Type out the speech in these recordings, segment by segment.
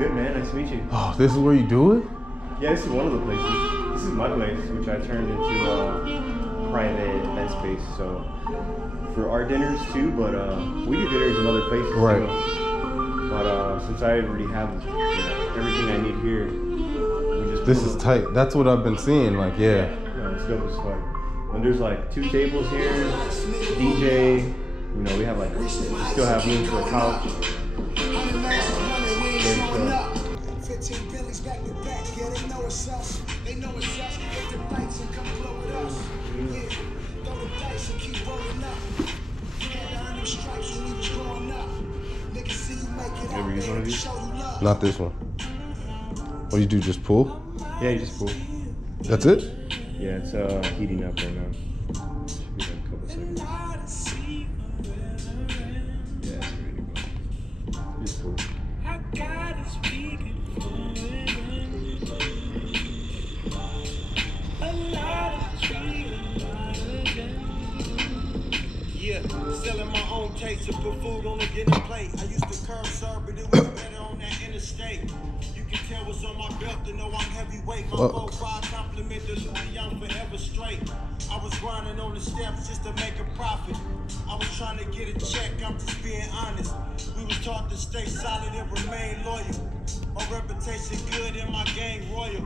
good, man. Nice to meet you. Oh, this is where you do it? Yeah, this is one of the places. This is my place, which I turned into a private event space. So for our dinners too, but we do dinners in other places right. too. But since I already have everything I need here, we just. This is tight. That's what I've been seeing. Like, yeah. No, it's dope as fuck. And there's like 2 tables here, DJ. You know, we have like, we still have room for a couch. 15 Billy's back to back, yeah, they know it's us. They know it's us. Hit the lights and come blow with us. Yeah, throw the dice and keep rolling up. Had to earn them stripes when we was growing up. Niggas see you make it Ever use one of these? Not this one. What do you do? Just pull? Yeah, you just pull. That's it? Yeah, it's heating up right now. Should be like a couple seconds. Yeah, it's ready to go. Just pull. Yeah, selling my own taste to put food on the dinner plate. I used to curb serve, but it was better on that interstate. You can tell what's on my belt to know I'm heavyweight. My 4-5 compliment the Louis, I'm forever straight. I was grinding on the steps just to make a profit. I was trying to get a check, I'm just being honest. We was taught to stay solid and remain loyal. My reputation good and my gang royal.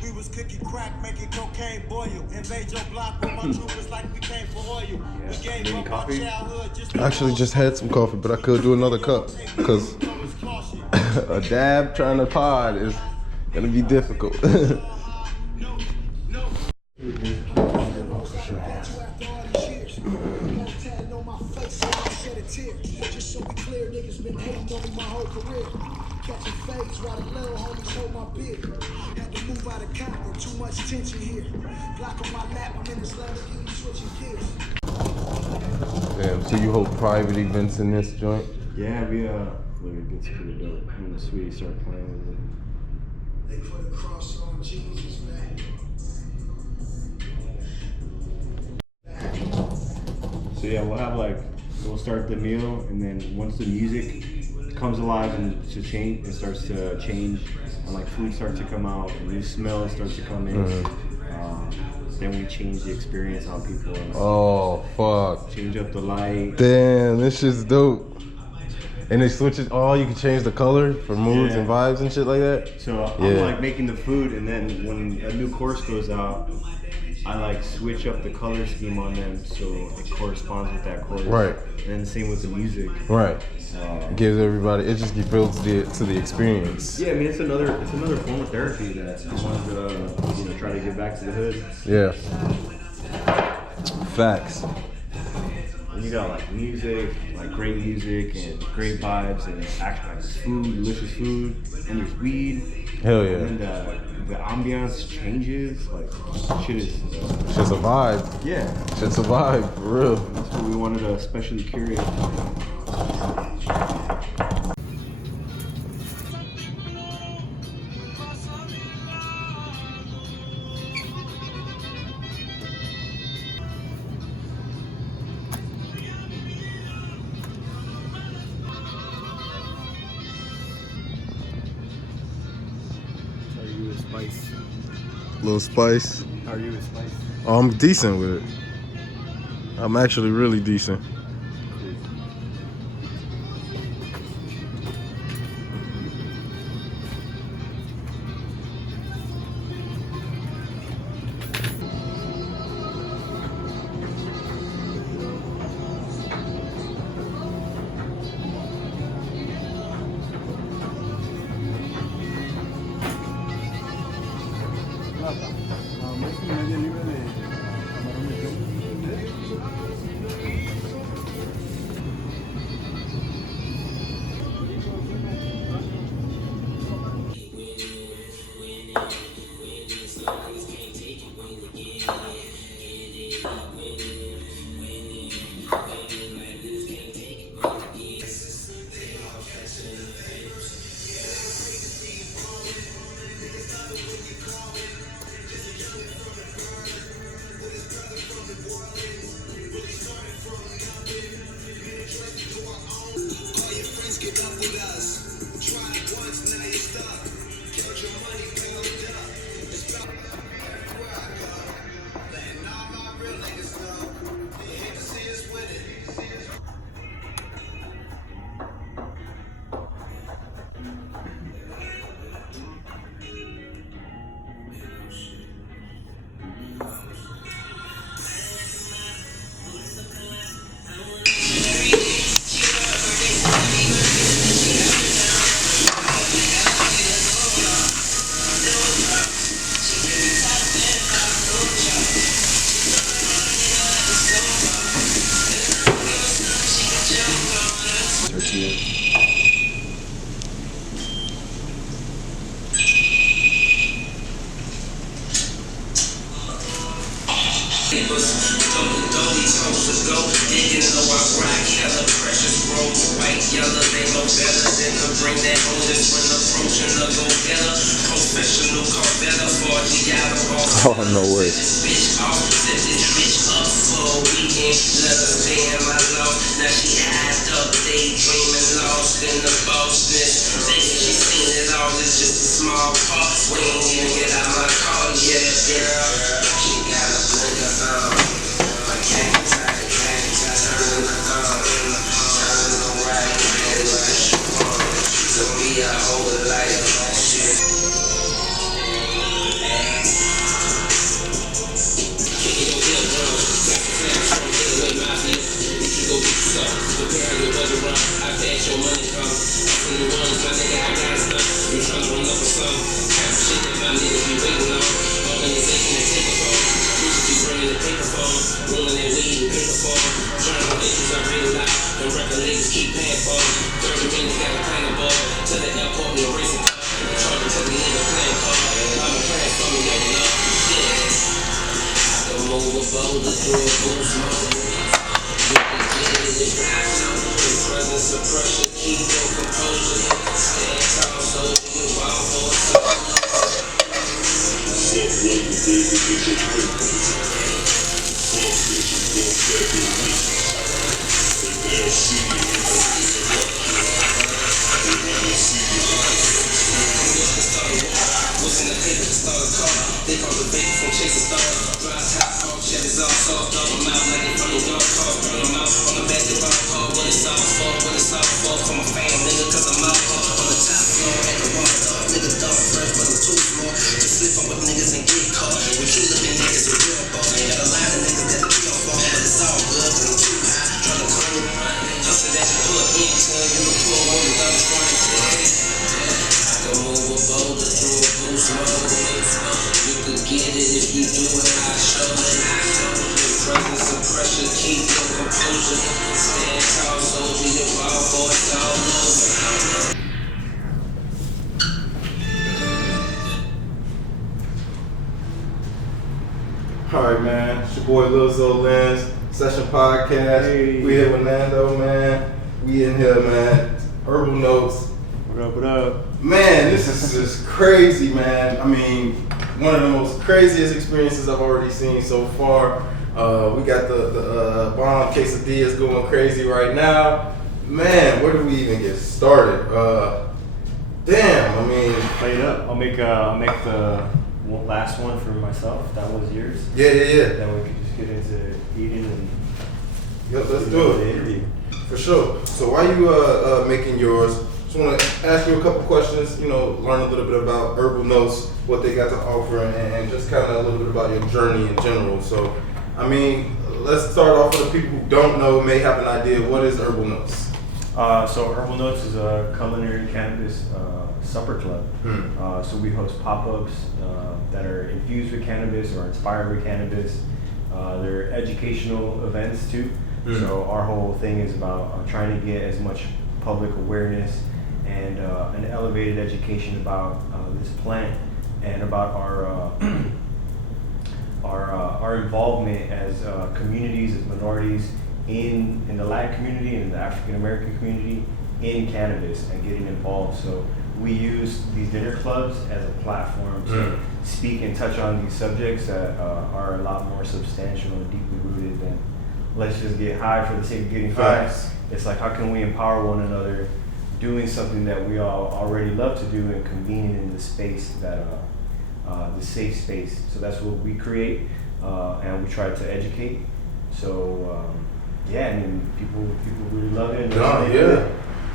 We was cooking crack, making cocaine boil. Invade your block with my troopers like we came for oil. We gave up our childhood just I actually just had some coffee, but I could do another cup because a dab trying to pod is gonna be difficult. Just so we clear, niggas been hating on me my whole career. Catching fades while the little homies hold my beer. Had to move out of Compton, too much tension here. Block on my lap, I'm in this Lamborghini switching gears. Damn, so you hold private events in this joint? Yeah, we it gets pretty dope. When the sweetie start playing with it. They put a cross on Jesus, man. So yeah, we'll start the meal, and then once the music comes alive and it starts to change, and like food starts to come out, and new smells start to come in. Then we change the experience on people. Oh fuck! Change up the light. Damn, this shit's dope. And it switches. Oh, you can change the color for moods and vibes and shit like that. So I'm like making the food, and then when a new course goes out, I like switch up the color scheme on them so it corresponds with that course. Right. And then same with the music. Right. It gives everybody. It just builds to the experience. Yeah, I mean it's another form of therapy that I wanted to try to give back to the hood. Yeah. Facts. And you got like music, like great music and great vibes, and actually like food, delicious food, and there's weed. Hell yeah. And the ambiance changes. Like shit is. Shit's a vibe. Yeah. Shit's a vibe, for real. That's what we wanted to especially curate. Spice. Little spice. How are you with spice? Oh, I'm decent with it. I'm actually really decent. papers. Though these hoes to go, digging though I rock hella precious rose, white, yellow, they know better than to bring that home. This when approaching the go-getter, professional Corvette, 40 out of all. Oh, no way. This bitch off, set this bitch up for a weekend, let her stay in my loft. Now she eyed up, daydreaming, lost in the bossness, thinking she seen it all, it's just a small part. We ain't even get out my car yet, girl. She got a blinker on. My cat tight, turn the right hand like she want. To be a whole life, shit. Keep paying for 30 minutes, got a plane aboard to the airport, no racing car. Charging to the nigga playing car. I'm a plan for me, never know. Yeah. I can move a boulder through a boost mode. You can get it if I know. The presence of pressure, keep your composure. Stand tall, so you walk for a solo. What's in the paper to start a car? They call the baby from chasing stars. Drive top, car, Chevy's all soft. Dog them out like they from the dark car. Burn them out on the back of the car. What it's all for, what it's all for. For my fam, nigga, cause I'm out on the top floor. At the bar, dog, nigga, dog, fresh, but I'm too small. Just slip up with niggas and get caught. With you looking niggas with real balls. Got a lot of niggas that be on ball, but it's all good cause I'm too high. Trying to clean it. Hustle that you put into, you can pull one of those front. I can move a boulder through a boost mode. You could get it if you do it, I show it. The presence of pressure, keep your composure. Stand tall, soldier, your ball boys all over. Alright, man. It's your boy Lil Zo Lens, Session Podcast. Hey. We here with Nando, man. We in here, man. Herbal Notes. What up, what up? Man, this is just crazy, man. I mean, one of the most craziest experiences I've already seen so far. We got the bomb quesadillas going crazy right now. Man, where do we even get started? Damn, I mean, Play it up. I'll make the last one for myself. That was yours. yeah. Then we can just get into eating and Yep, let's the do it. interview. For sure. So while you making yours, just want to ask you a couple questions, learn a little bit about Herbal Notes, what they got to offer, and just kind of a little bit about your journey in general. So, I mean, let's start off for the people who don't know, may have an idea, what is Herbal Notes? So Herbal Notes is a culinary cannabis supper club. So we host pop-ups that are infused with cannabis or inspired with cannabis. They're educational events too. So our whole thing is about trying to get as much public awareness and an elevated education about this plant and about our involvement as communities, as minorities in the Latin community and in the African American community in cannabis and getting involved. So we use these dinner clubs as a platform to speak and touch on these subjects that are a lot more substantial and deeply rooted than let's just get high for the sake of getting high. Facts. It's like, how can we empower one another doing something that we all already love to do and convening in the space that the safe space. So that's what we create, and we try to educate. So I mean, people really love it. Yeah.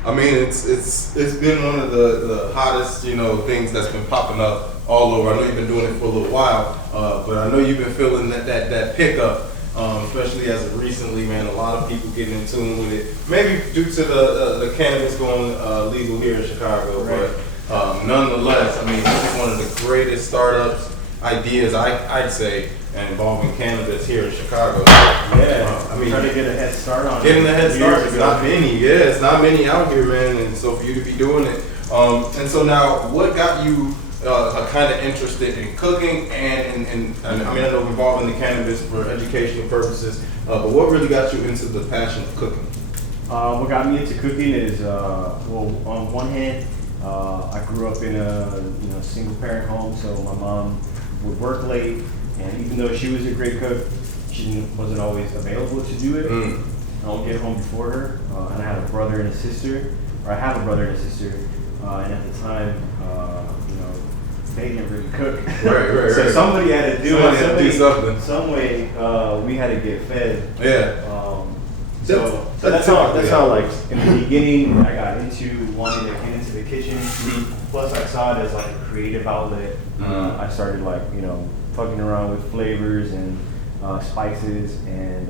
I mean, it's been one of the hottest, things that's been popping up all over. I know you've been doing it for a little while, but I know you've been feeling that pickup, especially as of recently, man. A lot of people getting in tune with it. Maybe due to the cannabis going legal here in Chicago, right. But nonetheless, I mean, this is one of the greatest startups ideas I'd say involving cannabis here in Chicago. Yeah, I mean, trying to get a head start on it. getting a head start. It's not many. Yeah, it's not many out here, man. And so for you to be doing it, and so now, what got you are kind of interested in cooking and I mean, I know we're involved in the cannabis for educational purposes, but what really got you into the passion of cooking? What got me into cooking is, well, on one hand, I grew up in a single parent home, so my mom would work late, and even though she was a great cook, she wasn't always available to do it. I would get home before her, and I had a brother and a sister, or I have a brother and a sister, and at the time, they didn't really cook. Right. So somebody had to do Somebody had to do something. Some way, we had to get fed. Yeah. So that's how like in the beginning I got into wanting to get into the kitchen. Plus I saw it as like a creative outlet. I started like fucking around with flavors and spices and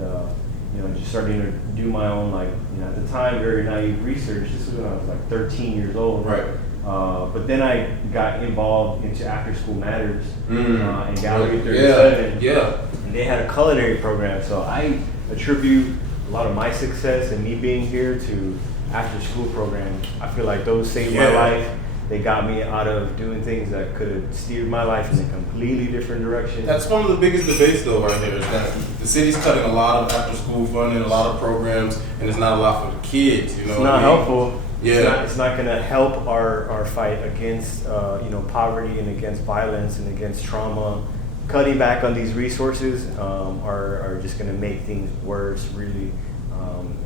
just starting to do my own like at the time very naive research. This was when I was like 13 years old. Right. But then I got involved into After School Matters and Gallery 37. Yeah. And they had a culinary program, so I attribute a lot of my success and me being here to after school programs. I feel like those saved my life. They got me out of doing things that could have steered my life in a completely different direction. That's one of the biggest debates though right here is that the city's cutting a lot of after school funding, a lot of programs, and it's not a lot for the kids, It's not helpful. Yeah. It's not going to help our fight against poverty and against violence and against trauma. Cutting back on these resources are just going to make things worse, really.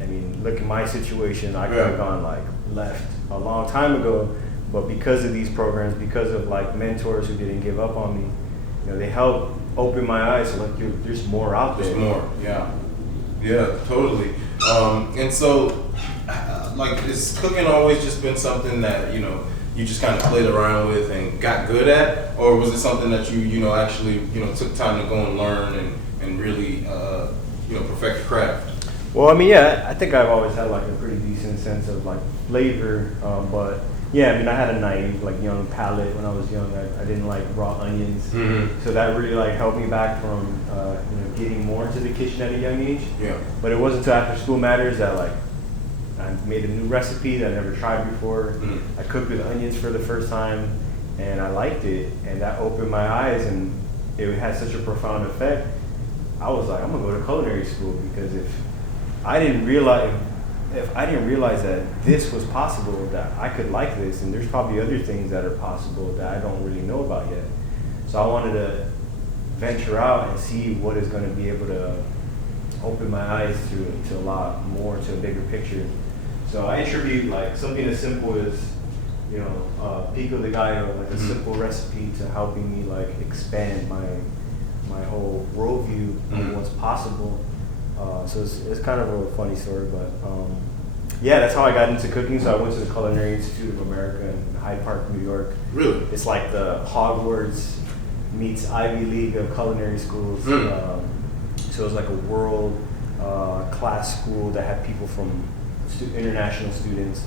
I mean, look at my situation. I could have gone like left a long time ago, but because of these programs, because of like mentors who didn't give up on me, they helped open my eyes. So like, there's more out there. There's more. Yeah, totally. And so, like, is cooking always just been something that you just kind of played around with and got good at, or was it something that you actually took time to go and learn and really perfect the craft? Well, I mean, yeah, I think I've always had like a pretty decent sense of like flavor, but yeah, I mean, I had a naive like young palate when I was young. I didn't like raw onions, so that really like helped me back from getting more into the kitchen at a young age. Yeah. But it wasn't until After School Matters that like I made a new recipe that I never tried before. I cooked with onions for the first time, and I liked it, and that opened my eyes, and it had such a profound effect. I was like, I'm gonna go to culinary school, because if I didn't realize that this was possible, that I could like this, and there's probably other things that are possible that I don't really know about yet. So I wanted to venture out and see what is going to be able to open my eyes to a lot more, to a bigger picture. So I attribute like something as simple as pico de gallo, like a simple recipe, to helping me like expand my whole worldview of what's possible. So it's kind of a funny story, but yeah, that's how I got into cooking. So I went to the Culinary Institute of America in Hyde Park, New York. Really? It's like the Hogwarts meets Ivy League of culinary schools. So it was like a world class school that had people from international students.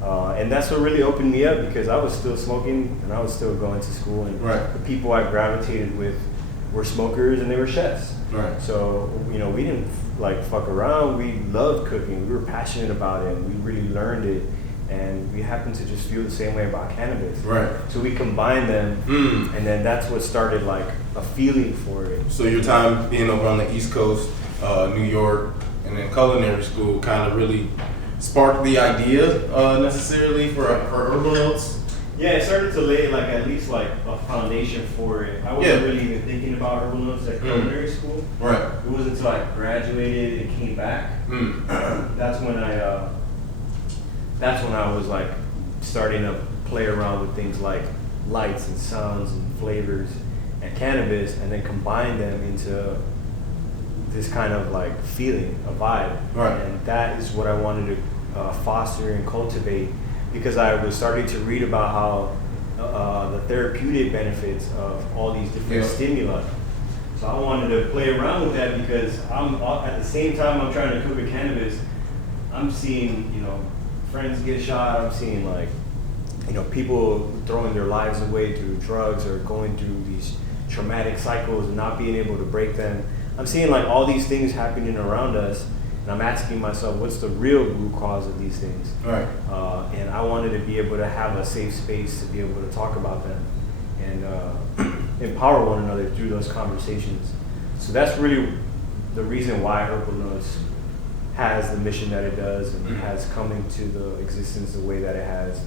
And that's what really opened me up, because I was still smoking and I was still going to school, and the people I gravitated with were smokers and they were chefs. Right. So, we didn't like fuck around. We loved cooking. We were passionate about it, and we really learned it. And we happened to just feel the same way about cannabis. Right. So we combined them, and then that's what started like a feeling for it. So your time being over on the East Coast, New York, and then culinary school kind of really sparked the idea necessarily for Herbal Notes? Yeah, it started to lay like at least like a foundation for it. I wasn't really even thinking about Herbal Notes at culinary school. Right. It wasn't until I graduated and came back. That's when I was like starting to play around with things like lights and sounds and flavors and cannabis, and then combine them into this kind of like feeling, a vibe. Right. And that is what I wanted to foster and cultivate, because I was starting to read about how the therapeutic benefits of all these different stimuli. So I wanted to play around with that, because at the same time I'm trying to cook with cannabis, I'm seeing friends get shot. I'm seeing like people throwing their lives away through drugs, or going through these traumatic cycles and not being able to break them. I'm seeing like all these things happening around us, and I'm asking myself, what's the real root cause of these things? Right. And I wanted to be able to have a safe space to be able to talk about them. and empower one another through those conversations. So that's really the reason why Herbal Notes has the mission that it does and has come into the existence the way that it has,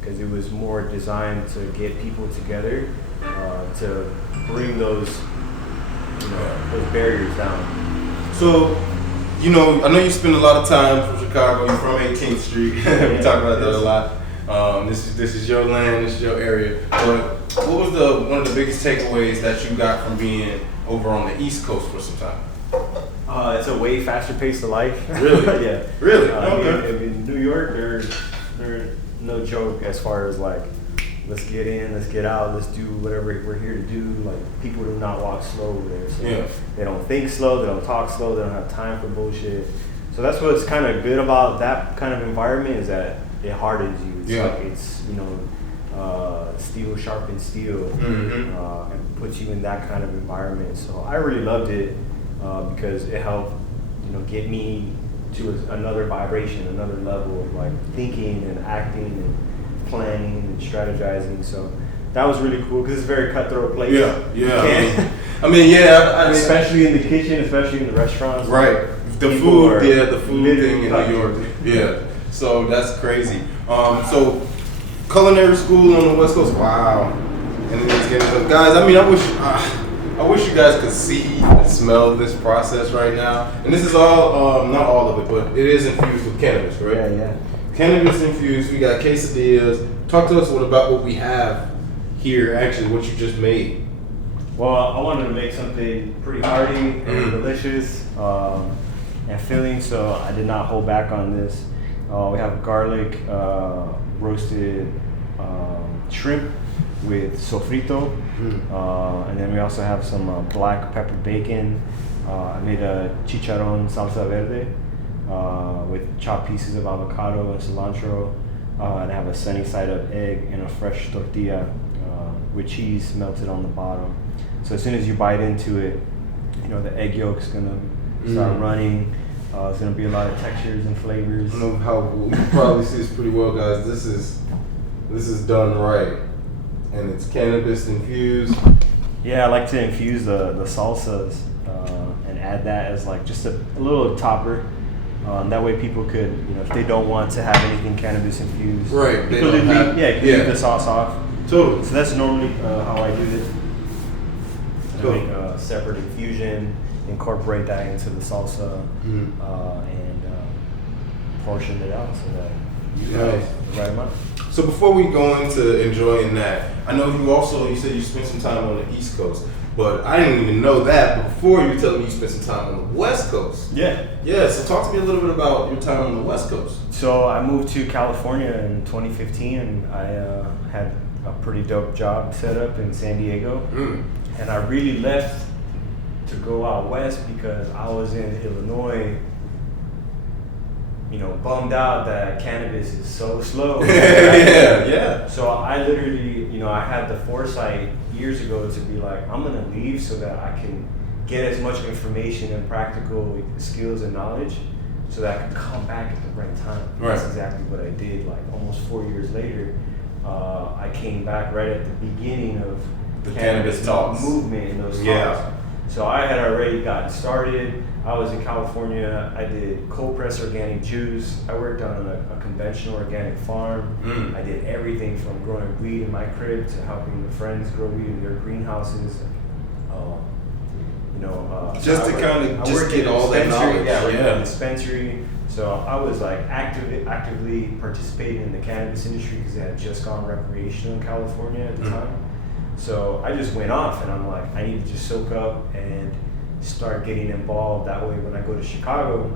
because it was more designed to get people together, to bring those barriers down. So, I know you spend a lot of time from Chicago. You're from 18th Street. We talk about that a lot. This is your land. This is your area. But what was one of the biggest takeaways that you got from being over on the East Coast for some time? It's a way faster pace of life. Really? Yeah. Really? Okay. In New York, they're no joke as far as like, let's get in, let's get out, let's do whatever we're here to do. Like, people do not walk slow over there. So they don't think slow, they don't talk slow, they don't have time for bullshit. So that's what's kind of good about that kind of environment, is that it hardens you. It's steel sharpens steel, and puts you in that kind of environment. So I really loved it because it helped, get me to another vibration, another level of like thinking and acting and planning and strategizing. So that was really cool because it's a very cutthroat place. Especially in the kitchen, especially in the restaurants. Right. The food thing in New York. Yeah. So that's crazy. So culinary school on the West Coast. Wow. And then it's getting guys. I mean, I wish you guys could see and smell this process right now. And this is all, not all of it, but it is infused with cannabis, right? Yeah. Cannabis infused. We got quesadillas. Talk to us about what we have here. Actually, what you just made. Well, I wanted to make something pretty hearty and delicious and filling, so I did not hold back on this. We have garlic roasted shrimp with sofrito, and then we also have some black pepper bacon. I made a chicharron salsa verde with chopped pieces of avocado and cilantro, and I have a sunny side up egg and a fresh tortilla with cheese melted on the bottom. So as soon as you bite into it, the egg yolk's gonna start running. It's gonna be a lot of textures and flavors. I don't know how you can probably see this pretty well, guys. This is done right, and it's cannabis infused. Yeah, I like to infuse the salsas and add that as like just a little topper. That way people could, if they don't want to have anything cannabis infused, right? They could leave the sauce off. Totally. So that's normally how I do this. I make a separate infusion, incorporate that into the salsa, and portion it out so that you have the right amount. So before we go into enjoying that, I know you said you spent some time on the East Coast, but I didn't even know that. But before, you were telling me you spent some time on the West Coast. Yeah. So talk to me a little bit about your time on the West Coast. So I moved to California in 2015, and I had a pretty dope job set up in San Diego. And I really left to go out west because I was in Illinois, bummed out that cannabis is so slow. Yeah. So I literally, I had the foresight years ago to be like, I'm gonna leave so that I can get as much information and practical skills and knowledge so that I can come back at the right time. Right. That's exactly what I did. Like almost 4 years later, I came back right at the beginning of the cannabis talks movement in those talks. Yeah. So I had already gotten started. I was in California. I did cold press organic juice. I worked on a conventional organic farm. I did everything from growing weed in my crib to helping the friends grow weed in their greenhouses. Just to kind of just get all that knowledge. Yeah, in a dispensary. So I was like actively participating in the cannabis industry because it had just gone recreational in California at the time. So I just went off and I'm like, I need to just soak up and start getting involved. That way when I go to Chicago,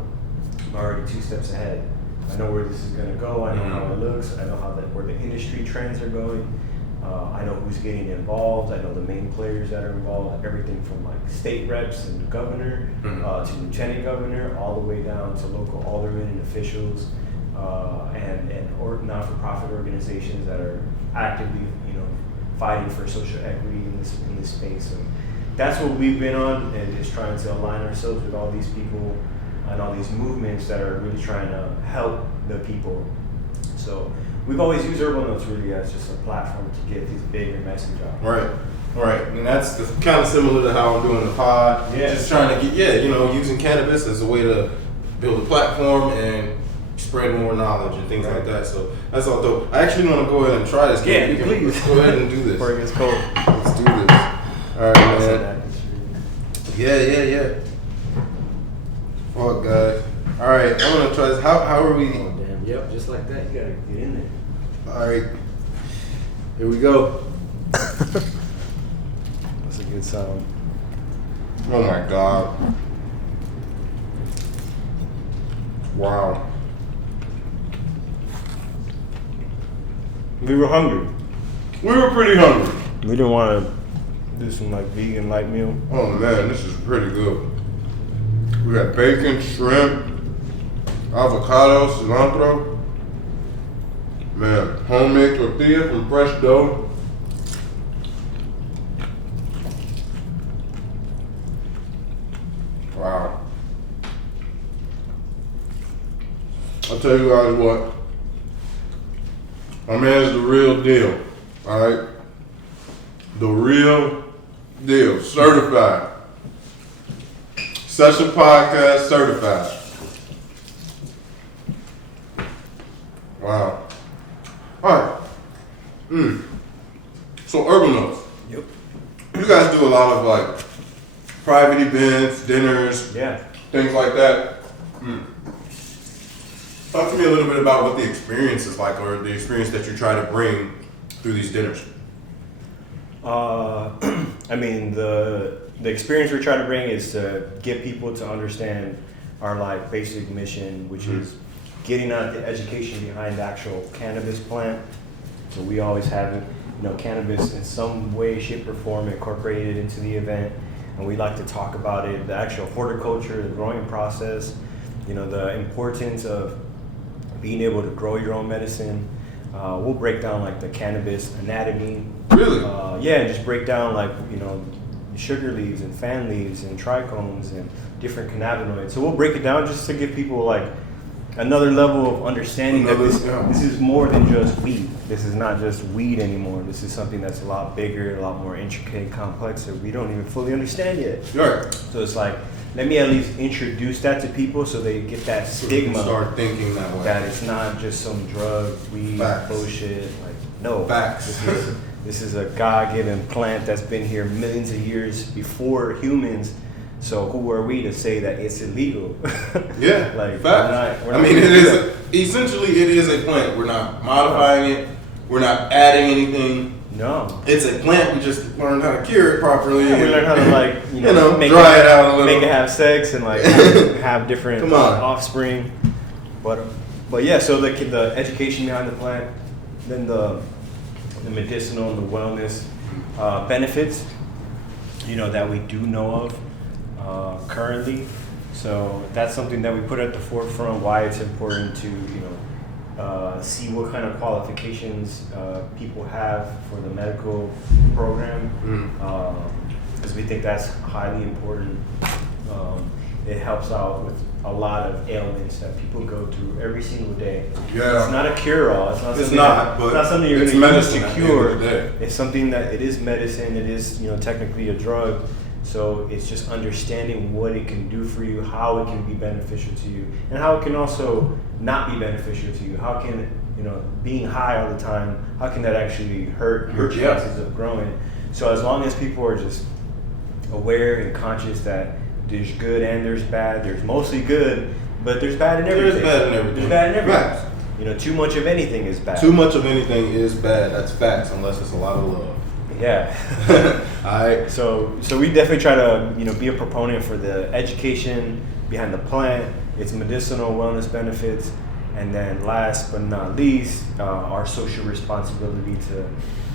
I'm already 2 steps ahead. I know where this is going to go. I know how it looks. I know where the industry trends are going. I know who's getting involved. I know the main players that are involved. Everything from like state reps and the governor to lieutenant governor, all the way down to local aldermen and officials, and not-for-profit organizations that are actively, fighting for social equity in this space. So that's what we've been on, and just trying to align ourselves with all these people and all these movements that are really trying to help the people. So we've always used Herbal Notes really as just a platform to get this bigger message out. Right, and that's kind of similar to how I'm doing the pod. Yeah. Just trying to get, using cannabis as a way to build a platform and spread more knowledge and things like that. So that's all dope. I actually want to go ahead and try this. Yeah, please. Let's go ahead and do this. Before it gets cold. Let's do this. All right, man. Yeah. Fuck, guys. All right, I'm gonna try this. How are we? Oh, damn. Yep, just like that. You gotta get in there. All right, here we go. That's a good sound. Oh my god. Wow. We were hungry. We were pretty hungry. We didn't want to do some like vegan light meal. Oh man, this is pretty good. We got bacon, shrimp, avocado, cilantro. Man, homemade tortilla from fresh dough. Wow. I'll tell you guys what. My man's the real deal. Alright? The real deal. Certified. Session Podcast certified. Wow. Alright. So Herbal Notes. Yep. You guys do a lot of like private events, dinners, Yeah. things like that. Talk to me a little bit about what the experience is like, or the experience that you try to bring through these dinners. I mean, the experience we try to bring is to get people to understand our like basic mission, which is getting out the education behind the actual cannabis plant. So we always have cannabis in some way, shape, or form incorporated into the event, and we like to talk about it, the actual horticulture, the growing process, the importance of being able to grow your own medicine. We'll break down like the cannabis anatomy. Really? Yeah, and just break down like sugar leaves and fan leaves and trichomes and different cannabinoids. So we'll break it down just to give people like another level of understanding that this is more than just weed. This is not just weed anymore. This is something that's a lot bigger, a lot more intricate and complex that we don't even fully understand yet. Right. So it's like, let me at least introduce that to people so they get that stigma. Start thinking that way. That it's not just some drug, weed, bullshit. Like, no. Facts. This is a God-given plant that's been here millions of years before humans. So who are we to say that it's illegal? Yeah, like facts. we're not it is essentially it is a plant. We're not modifying it. We're not adding anything. No. It's a plant. We just learned how to cure it properly. Yeah, we learned how to like make dry it out a little, make it have sex and like have different offspring. But yeah, so the education behind the plant, then the medicinal and the wellness benefits, that we do know of currently. So that's something that we put at the forefront. Why it's important to see what kind of qualifications people have for the medical program, because we think that's highly important. It helps out with a lot of ailments that people go through every single day. Yeah. It's not a cure-all. It's not something you're going to use to cure. It's something that it is medicine. It is technically a drug. So it's just understanding what it can do for you, how it can be beneficial to you, and how it can also not be beneficial to you. How can being high all the time, how can that actually hurt your chances of growing? So as long as people are just aware and conscious that there's good and there's bad. There's mostly good, but there's bad in everything. There's bad in everything. Facts. Too much of anything is bad. Too much of anything is bad. That's facts, unless it's a lot of love. Yeah. Alright. So we definitely try to be a proponent for the education behind the plant, its medicinal wellness benefits, and then last but not least, our social responsibility to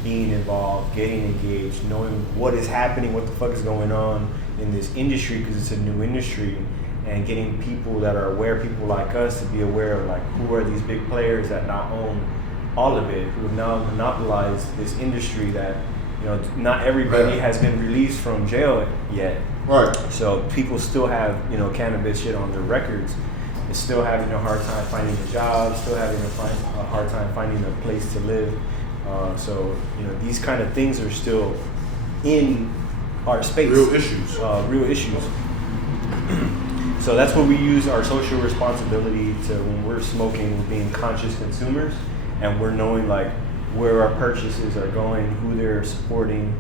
being involved, getting engaged, knowing what is happening, what the fuck is going on in this industry, because it's a new industry, and getting people that are aware, people like us, to be aware of like who are these big players that not own all of it, who now monopolize this industry that not everybody has been released from jail yet. Right. So people still have cannabis shit on their records, is still having a hard time finding a job, still having a hard time finding a place to live. So these kind of things are still in our space. Real issues. Real issues. So that's what we use our social responsibility to, when we're smoking, we're being conscious consumers, and we're knowing like where our purchases are going, who they're supporting,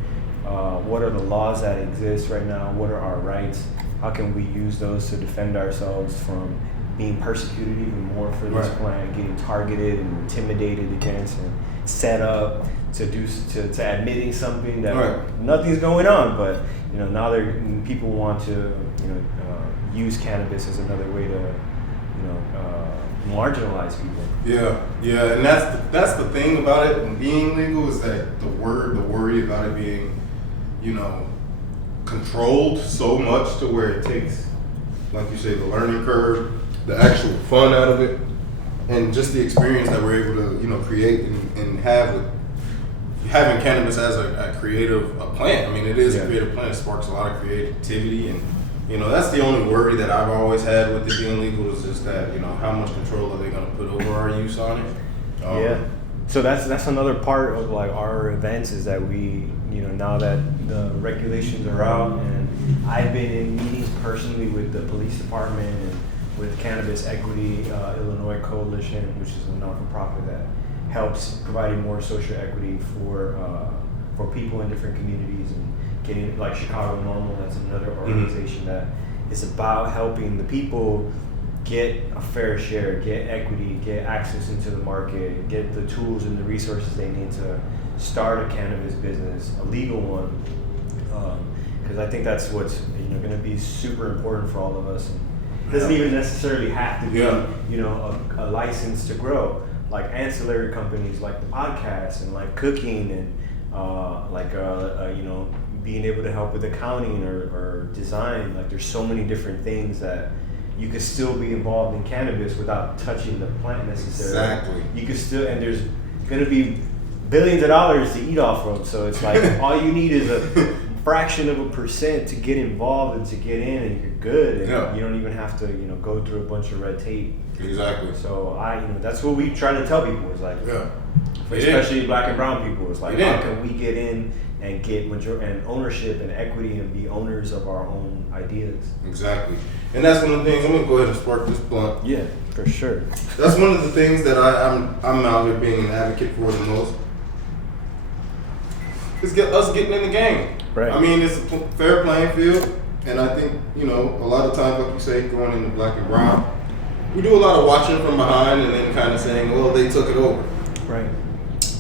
what are the laws that exist right now, what are our rights, how can we use those to defend ourselves from being persecuted even more for this plan, getting targeted and intimidated against and set up to admitting something that nothing's going on, but now people want to use cannabis as another way to marginalize people. Yeah, and that's the thing about it and being legal is that the worry about it being controlled so much to where it takes, like you say, the learning curve, the actual fun out of it, and just the experience that we're able to create and have with having cannabis as a creative plant. I mean, it is a creative plant. It sparks a lot of creativity, and that's the only worry that I've always had with it being legal is just that how much control are they going to put over our use on it? So that's another part of like our events is that we now that the regulations are out, and I've been in meetings personally with the police department and with Cannabis Equity Illinois Coalition, which is a non-for-profit that helps providing more social equity for people in different communities, and getting like Chicago Normal, that's another organization that is about helping the people get a fair share, get equity, get access into the market, get the tools and the resources they need to start a cannabis business, a legal one, because I think that's what's going to be super important for all of us. It doesn't even necessarily have to be a license to grow. Like ancillary companies, like the podcast and like cooking and being able to help with accounting or design. Like there's so many different things that you could still be involved in cannabis without touching the plant necessarily. Exactly. You could still, and there's going to be billions of dollars to eat off of. So it's like all you need is a fraction of a percent to get involved and to get in, and you're good. And you don't even have to go through a bunch of red tape. Exactly. So that's what we try to tell people is like, especially black and brown people, is like how can we get in and get and ownership and equity and be owners of our own ideas. Exactly. And that's one of the things, I'm gonna go ahead and spark this blunt. Yeah, for sure. That's one of the things that I'm out here being an advocate for the most. Is us getting in the game. Right. I mean, it's a fair playing field, and I think a lot of times, like you say, going into black and brown, we do a lot of watching from behind and then kind of saying, well, they took it over. Right.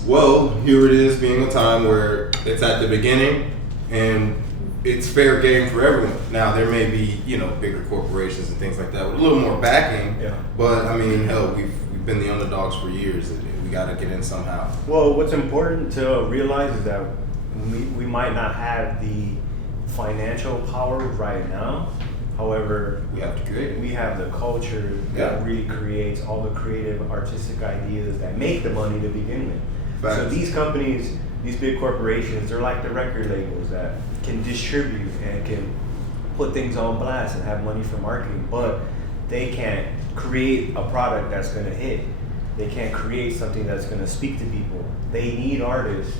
Well, here it is being a time where it's at the beginning and it's fair game for everyone. Now, there may be, bigger corporations and things like that with a little more backing. Yeah. But, I mean, hell, we've been the underdogs for years, and we got to get in somehow. Well, what's important to realize is that we might not have the financial power right now. However, we have to create it. We have the culture that really creates all the creative, artistic ideas that make the money to begin with. Facts. So these companies, these big corporations, they're like the record labels that can distribute and can put things on blast and have money for marketing, but they can't create a product that's going to hit. They can't create something that's going to speak to people. They need artists.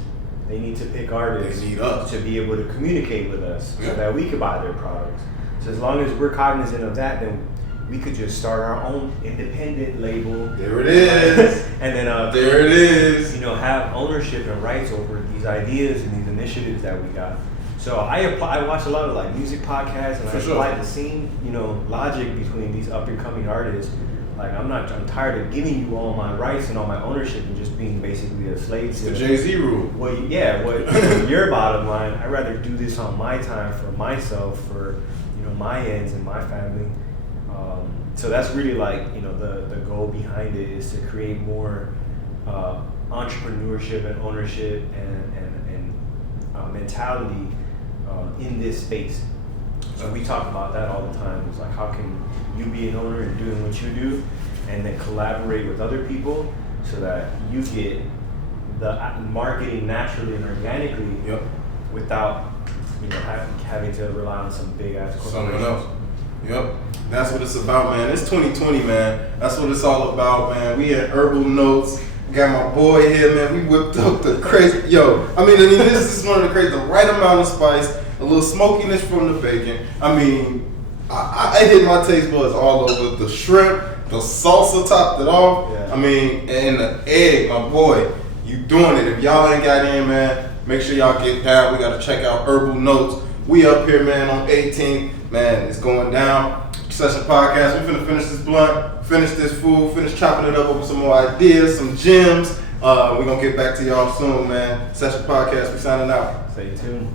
They need to pick artists. They need us to be able to communicate with us so that we could buy their products. So as long as we're cognizant of that, then we could just start our own independent label. There it is. And then there it is. Have ownership and rights over these ideas and these initiatives that we got. So I watch a lot of like music podcasts, and I apply the same logic between these up and coming artists. Like I'm tired of giving you all my rights and all my ownership and just being basically a slave to the Jay-Z rule. What your bottom line. I'd rather do this on my time for myself, for my ends and my family. So that's really like the goal behind it is to create more entrepreneurship and ownership and mentality in this space. So we talk about that all the time. It's like how can you be an owner and doing what you do, and then collaborate with other people so that you get the marketing naturally and organically without having to rely on some big ass corporation. Someone else. Yep. That's what it's about, man. It's 2020, man. That's what it's all about, man. We at Herbal Notes. Got my boy here, man. We whipped up the crazy. Yo, I mean, this is one of the crazy, the right amount of spice, a little smokiness from the bacon. I mean, I hit my taste buds all over. The shrimp, the salsa topped it off. Yeah. I mean, and the egg, my boy. You doing it. If y'all ain't got in, man, make sure y'all get down. We got to check out Herbal Notes. We up here, man, on 18th. Man, it's going down. Session Podcast. We finna finish this blunt, finish this food, finish chopping it up over some more ideas, some gems. We're gonna get back to y'all soon, man. Session Podcast, we signing out. Stay tuned.